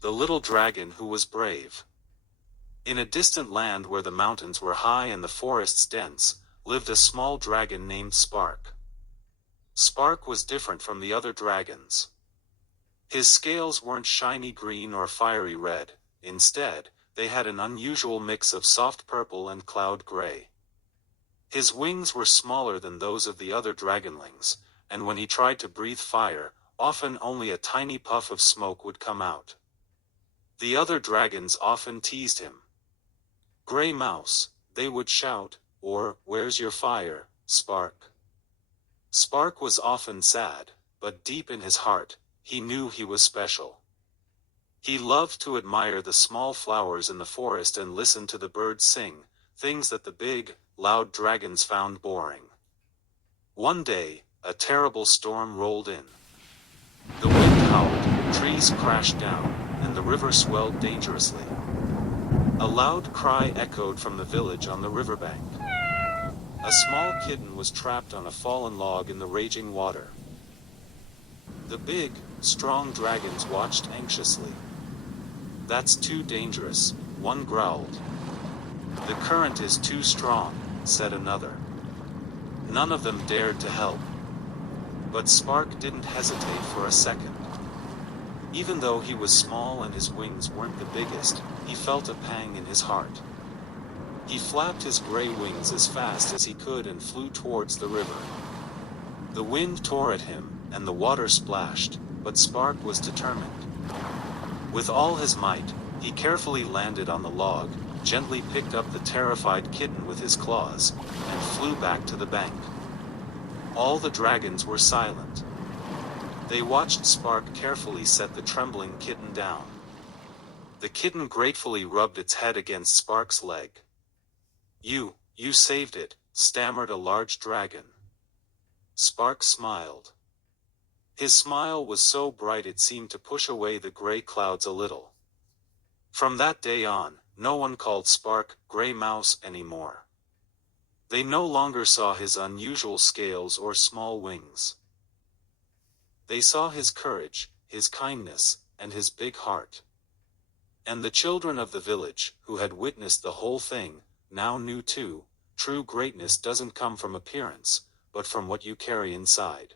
The little dragon who was brave. In a distant land where the mountains were high and the forests dense, lived a small dragon named Spark. Spark was different from the other dragons. His scales weren't shiny green or fiery red. Instead, they had an unusual mix of soft purple and cloud gray. His wings were smaller than those of the other dragonlings, and when he tried to breathe fire, often only a tiny puff of smoke would come out. The other dragons often teased him. "Gray Mouse," they would shout, or "Where's your fire, Spark?" Spark was often sad, but deep in his heart, he knew he was special. He loved to admire the small flowers in the forest and listen to the birds sing, things that the big, loud dragons found boring. One day, a terrible storm rolled in. The wind howled, trees crashed down, and the river swelled dangerously. A loud cry echoed from the village on the riverbank. A small kitten was trapped on a fallen log in the raging water. The big, strong dragons watched anxiously. "That's too dangerous," one growled. "The current is too strong," said another. None of them dared to help. But Spark didn't hesitate for a second. Even though he was small and his wings weren't the biggest, he felt a pang in his heart. He flapped his gray wings as fast as he could and flew towards the river. The wind tore at him, and the water splashed, but Spark was determined. With all his might, he carefully landed on the log, gently picked up the terrified kitten with his claws, and flew back to the bank. All the dragons were silent. They watched Spark carefully set the trembling kitten down. The kitten gratefully rubbed its head against Spark's leg. You saved it," stammered a large dragon. Spark smiled. His smile was so bright it seemed to push away the gray clouds a little. From that day on, no one called Spark Gray Mouse anymore. They no longer saw his unusual scales or small wings. They saw his courage, his kindness, and his big heart. And the children of the village, who had witnessed the whole thing, now knew too, true greatness doesn't come from appearance, but from what you carry inside.